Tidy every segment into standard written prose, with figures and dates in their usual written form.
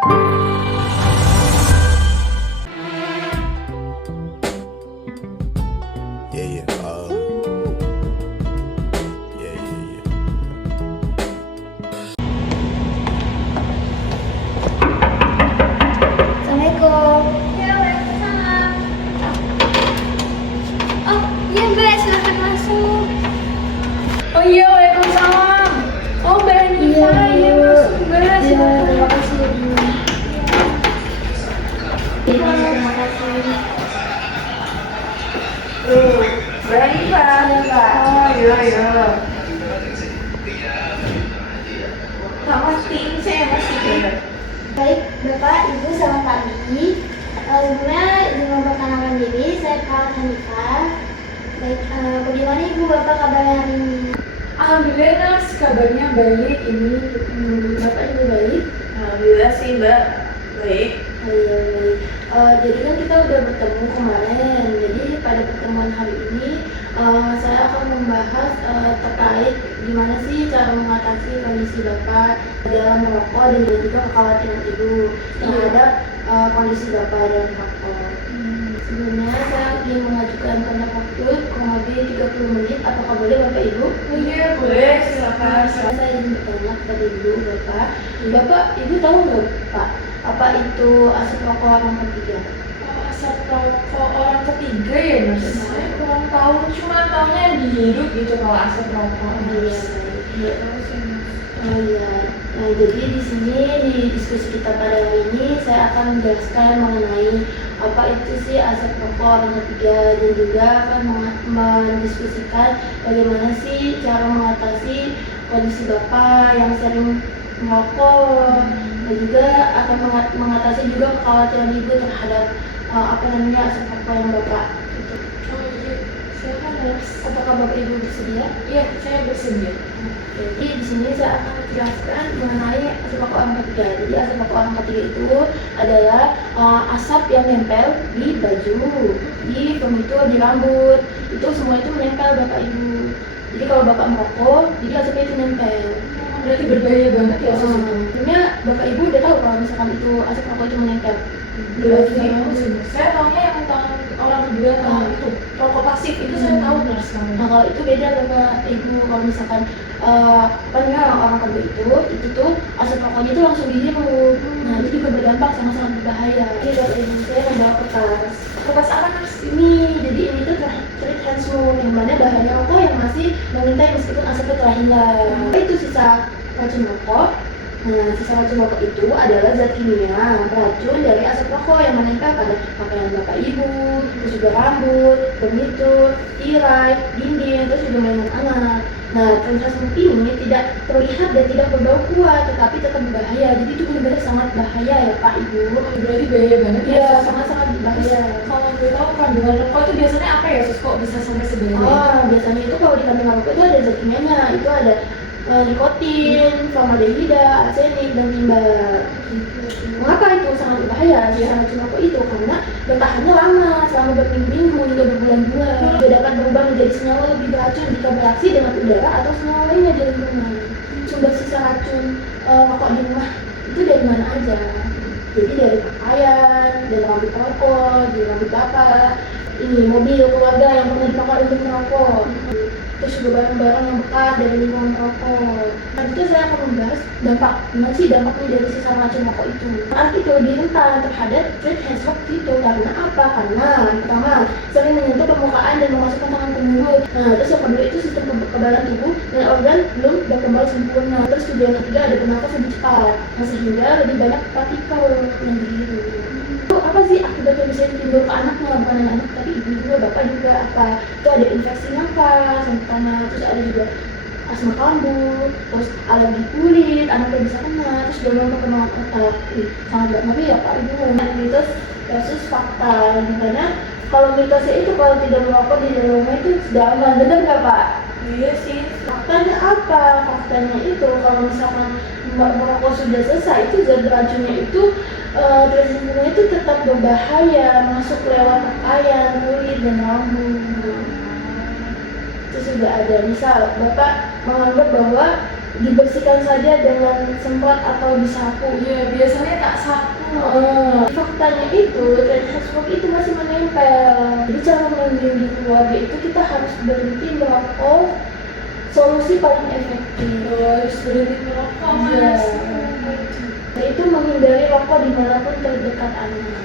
Yeah, yeah. Yeah, yeah, yeah. Assalamualaikum. Ya, waalaikumsalam. Oh, iya Mbak, silakan masuk. Oh iya, waalaikumsalam. Oh, Mbak Hanifah, iya masuk Mbak, Iya, silakan. terima kasih ya Bu. Iya, terima kasih. Tuh, Mbak Hanifah. Iya, Mbak. Oh iya, iya. Kak Masti, ini saya Masti Mbak. Baik, Bapak, Ibu, selamat pagi. Sebelumnya izin memperkenalkan diri, saya Kak Hanifah. Baik, bagaimana Ibu Bapak kabarnya hari ini? Alhamdulillah, Nas, kabarnya baik. Ini Bapak juga baik? Alhamdulillah sih Mbak, baik. Oh iya, baik. Jadi kan kita udah bertemu kemarin. Jadi pada pertemuan hari ini saya akan membahas terkait gimana sih cara mengatasi kondisi Bapak dalam merokok dan juga kekhawatiran Ibu terhadap kondisi Bapak dalam merokok. Sebelumnya saya ingin mengajukan tenggat waktu kurang lebih 30 menit. Apakah boleh Bapak Ibu? Oh iya, boleh, silakan. Saya ingin bertanya kepada Ibu Bapak. Bapak, Ibu tahu nggak Pak, apa itu asap rokok orang ketiga? Oh, asap rokok orang ketiga ya Mas? Saya kurang tahu, cuma tahunya yang dihirup gitu kalau asap rokok. Oh iya, baik. Nggak tahu sih Mas. Oh iya. Nah, jadi di sini di diskusi kita pada hari ini saya akan menjelaskan mengenai apa itu sih asap rokok orang ketiga dan juga akan mendiskusikan bagaimana sih cara mengatasi kondisi Bapak yang sering merokok dan juga akan mengatasi juga kekhawatiran Ibu terhadap apa namanya asap rokok yang Bapak itu. Oh iya, silakan Mas. Apakah Bapak Ibu bersedia? Iya, saya bersedia. Jadi di sini saya akan menjelaskan mengenai asap rokok orang ketiga. Jadi asap rokok orang ketiga itu adalah asap yang nempel di baju, di pemitul, di rambut. Itu semua itu menempel Bapak Ibu. Jadi kalau Bapak merokok, jadi asapnya itu nempel. Berarti berbahaya banget ya asap itu. Sebenarnya Bapak Ibu udah tahu kalau misalkan itu asap rokok itu menempel. Berarti gimana sih Mas? Saya tahunya yang tentang orang kedua itu rokok pasif itu saya tahu Mas. Nah kalau itu beda Bapak Ibu, kalau misalkan apa namanya orang kedua itu tuh asap rokoknya itu langsung dihirup. Nah itu juga berdampak sangat berbahaya. Jadi Bapak Ibu saya membawa kertas. Kertas apa Mas? Ini jadi ini tuh treat hand smoke yang mana bahannya rokok yang masih mengintai meskipun asapnya telah hilang. Itu sisa racun rokok. Nah, sisa racun rokok itu adalah zat kimia beracun dari asap rokok yang menempel pada pakaian Bapak Ibu, terus juga rambut, pemitul, tirai, dinding, terus juga mainan anak. Nah, transaksi smoke ini tidak terlihat dan tidak berbau kuat, tetapi tetap berbahaya. Jadi itu benar-benar sangat bahaya ya Pak Ibu. Berarti bahaya banget ya. Iya, sangat-sangat berbahaya. Kalau boleh tahu kandungan rokok itu biasanya apa ya Sus? Kok bisa sampai sebahaya? Oh, biasanya itu kalau di kandungan rokok itu ada zat kimianya, itu ada nikotin, formaldehida, arsenik, dan timbal. Mengapa itu sangat berbahaya? Racun rokok itu karena bertahannya lama, selama berminggu-minggu hingga berbulan-bulan. Dia dapat berubah menjadi senyawa lebih beracun jika bereaksi dengan udara atau senyawa lainnya di lingkungan. Sumber sisa racun rokok di rumah itu dari mana aja? Jadi dari pakaian, dari rambut rokok, dari rambut bapak, ini mobil keluarga yang pernah dipakai untuk merokok. Terus juga barang-barang yang bekas dari lingkungan rokok. Nah, itu saya akan membahas dampak, gimana sih dampaknya dari sisa racun rokok itu. Arti itu lebih rentan terhadap treat hand smoke itu. Karena apa? Karena pertama, sering menyentuh permukaan dan memasukkan tangan ke mulut. Nah, terus yang kedua itu sistem kekebalan tubuh dan organ belum berkembang sempurna. Terus juga yang ketiga ada bernapas lebih cepat. Nah, sehingga lebih banyak partikel yang dihirup. Itu apa sih akibat yang bisa timbul ke anaknya, bukan hanya anak tapi ibu juga, bapak juga apa? Itu ada infeksi nafas yang pertama, terus ada juga asma kambuh, terus alergi kulit, anaknya bisa kena, terus gangguan perkembangan otak. Sangat gak ngeri ya Pak Ibu. Mitos versus fakta, dimana kalau mitosnya itu kalau tidak merokok di dalam rumah itu sudah aman, benar nggak Pak? Iya sih. Faktanya apa? Faktanya itu kalau misalkan merokok sudah selesai, itu zat beracunnya itu transisinya itu tetap berbahaya, masuk lewat pakaian, kulit, dan rambut. Terus juga ada misal Bapak menganggap bahwa dibersihkan saja dengan semprot atau disapu. Iya, biasanya tak Faktanya itu tren smoke itu masih menempel. Jadi cara melindungi keluarga itu kita harus berhenti merokok. Solusi paling efektif. Terus berhenti merokok Iya. mas. Itu menghindari rokok dimanapun terdekat anak.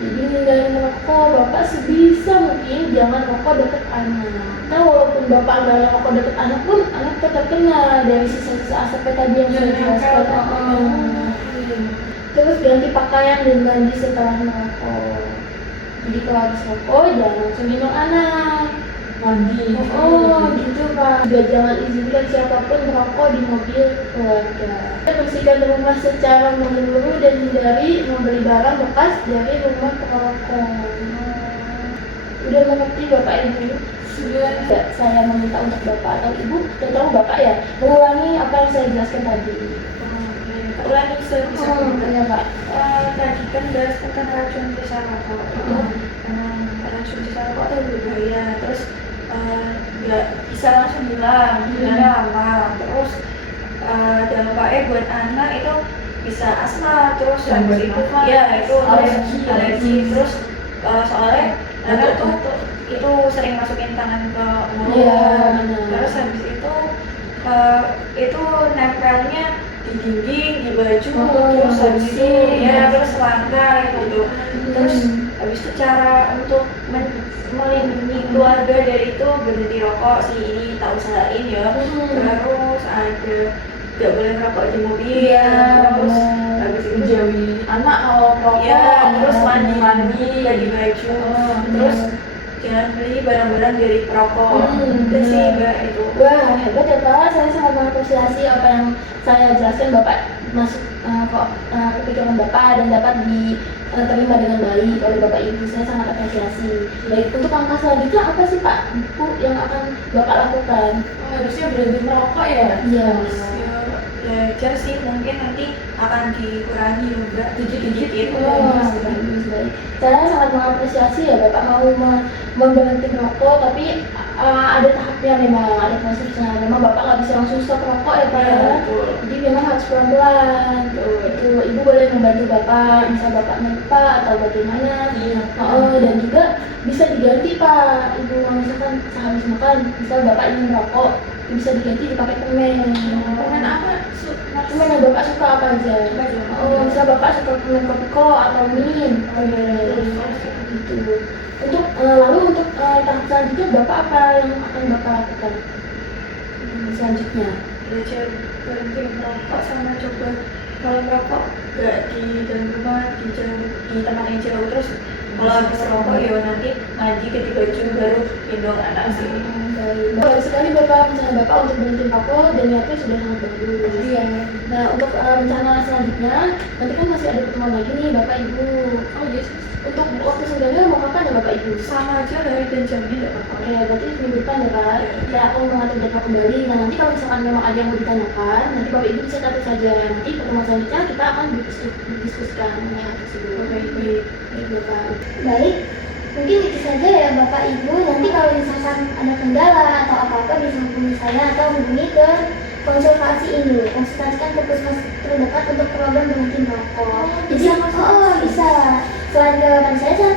Jadi hindari merokok, bapak sebisa mungkin jangan rokok dekat anak. Nah walaupun bapak nggak rokok dekat anak pun, anak tetap kena dari sisa-sisa asap tadi yang sudah jelaskan. Terus ganti pakaian dan mandi setelah merokok. Jadi kalau habis rokok jangan langsung gendong anak. Mandi. Gitu Pak. Juga jangan izinkan siapapun merokok di mobil keluarga. Bersihkan rumah secara menyeluruh dan hindari membeli barang bekas dari rumah perokok. Udah mengerti Bapak Ibu? Sudah. Saya meminta untuk Bapak atau Ibu, terutama Bapak ya, mengulangi apa yang saya jelaskan tadi. Ulangi bisa. Iya Pak. Tadi kan bahas tentang racun sisa rokok itu racun sisa rokok itu berbahaya. Terus nggak bisa langsung hilang, sebenarnya lama. Terus dampaknya buat anak itu bisa asma, terus habis itu ya itu alergi. Terus soalnya anak tuh itu sering masukin tangan ke mulut. Iya, Terus habis itu nempelnya di dinding, di baju, terus habis itu ya terus lantai gitu. Terus habis itu cara untuk melindungi keluarga dari itu berhenti rokok sih ini tak usahain ya. Terus ada nggak boleh merokok di mobil, terus habis itu menjauhi anak kalau merokok. ya terus mandi ganti baju, terus jangan beli barang-barang dari perokok. Itu sih Mbak itu. Wah, hebat ya Pak. Saya sangat mengapresiasi apa yang saya jelaskan Bapak masuk kepikiran Bapak dan dapat diterima dengan baik oleh Bapak Ibu. Saya sangat apresiasi. Baik, untuk langkah selanjutnya apa sih Pak Bu yang akan Bapak lakukan? Harusnya berhenti merokok ya. Iya. Belajar sih mungkin nanti akan dikurangi juga dikit-dikit gitu. Bagus, baik. Saya sangat mengapresiasi ya Bapak mau berhenti merokok, tapi ada tahapnya memang, ada prosesnya. Memang Bapak nggak bisa langsung stop merokok ya Pak. Iya, betul. Jadi memang harus pelan-pelan. Itu Ibu boleh membantu Bapak, misal Bapaknya lupa atau bagaimana. Dan juga bisa diganti Pak. Ibu misalkan sehabis makan, misal Bapak ingin merokok, bisa diganti dipakai permen. Permen apa? Permen yang Bapak suka apa aja? Misal Bapak suka permen kopiko atau mint. Gitu. Lalu untuk tahap selanjutnya Bapak apa yang akan Bapak lakukan selanjutnya? Belajar berhenti merokok sama coba kalau merokok nggak di dalam rumah, di tempat yang jauh. Terus kalau habis merokok ya nanti mandi ganti baju baru gendong anak sih. Baik sekali Bapak rencana Bapak untuk berhenti merokok dan niatnya sudah sangat bagus. Iya. Nah untuk rencana selanjutnya nanti kan masih ada pertemuan lagi nih Bapak Ibu. Oh yes. Untuk waktu sebenarnya mau kapan ya Bapak Ibu? Sama aja hari dan jamnya nggak apa-apa. Oke, berarti minggu depan ya Pak. Saya akan mengatur jadwal kembali. Nah nanti kalau misalkan memang ada yang mau ditanyakan, nanti Bapak Ibu bisa catat saja. Nanti pertemuan selanjutnya kita akan berdiskusikan mengenai hal tersebut. Baik Bapak. Baik, mungkin itu saja ya Bapak Ibu. Nanti kalau misalkan ada kendala atau apa-apa bisa hubungi saya atau hubungi ke konsultasi ini. Konsultasikan ke puskesmas terdekat untuk program berhenti merokok. Jadi, bisa. Selain jawaban saya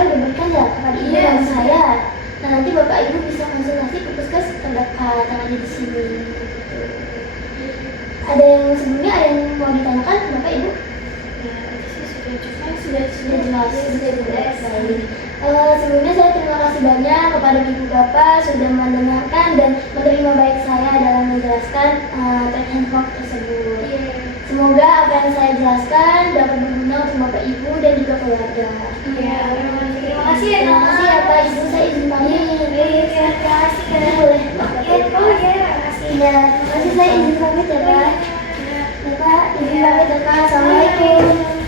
udah berikan ya kepada Ibu dan saya. Nah nanti Bapak Ibu bisa konsultasi ke puskesmas terdekat yang ada di sini. Ada yang sebelumnya ada yang mau ditanyakan Bapak Ibu? Sudah jelas. Baik. Sebelumnya saya terima kasih banyak kepada Ibu Bapak sudah mendengarkan dan menerima baik saya dalam menjelaskan tren smoke tersebut. Semoga apa yang saya jelaskan dapat berguna untuk Bapak Ibu dan juga keluarga. Terima kasih ya Pak Ibu, saya izin pamit. Terima kasih. Boleh. Terima kasih, saya izin pamit ya Pak. Ya Pak, izin pamit ya Pak. Assalamualaikum.